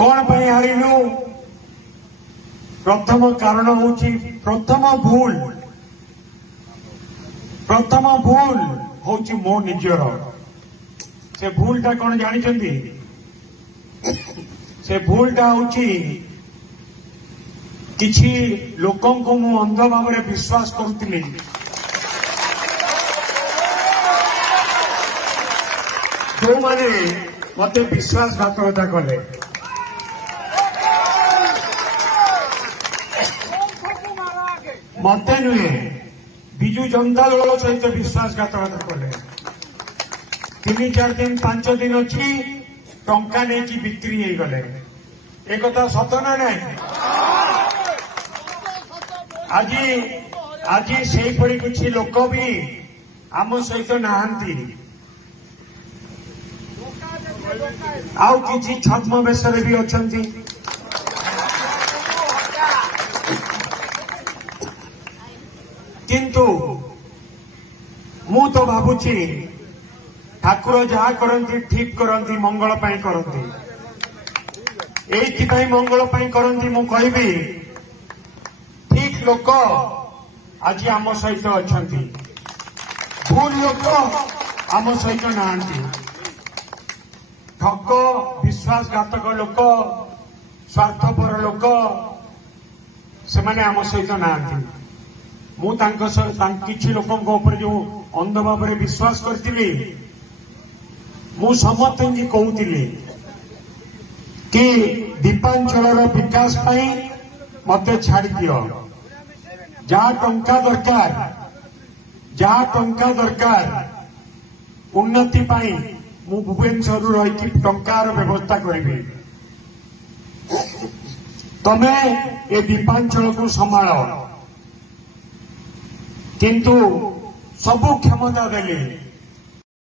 कौन पर हारिलु प्रथम कारण होची प्रथम भूल होची मो निजर से भूलटा कौन जानी से भूलटा होची किछि लोकों को मु अंध भाव में विश्वास करुଥିଲି जो माने मते विश्वासघातकता कले मते नुहे विजु जनता दल सहित विश्वासघातकता कले 3-4 दिन 5 दिन अच्छी टंका नहीं बिक्री हो गले एक सत ना ना आज से किसी लोक भी आम सहित नहांती आउ किसी छद्म बेश भी अच्छा किंतु मु तो भावुची ठाकुर जहा करती ठीक करती मंगल पाई करती एइथि मंगल पाई करती मु कहबी ठीक लोक आज आम सहित अच्छा भूल लोक आम सहित नहांती ठक विश्वासघातक लोक स्वार्थपर लोक से माने आम सहित नहांती मु किछि लोकंक ऊपर जो अंध भाव में विश्वास करथिली मु समस्त जी कहूली कि दीपांचल विकास पाई मते छाड़ी दियो जहाँ टंका दरकार उन्नति पाई मु भुवनेश्वर रही टंकार व्यवस्था करी तमे ए दीपांचल को संभाल किंतु सबु क्षमता देली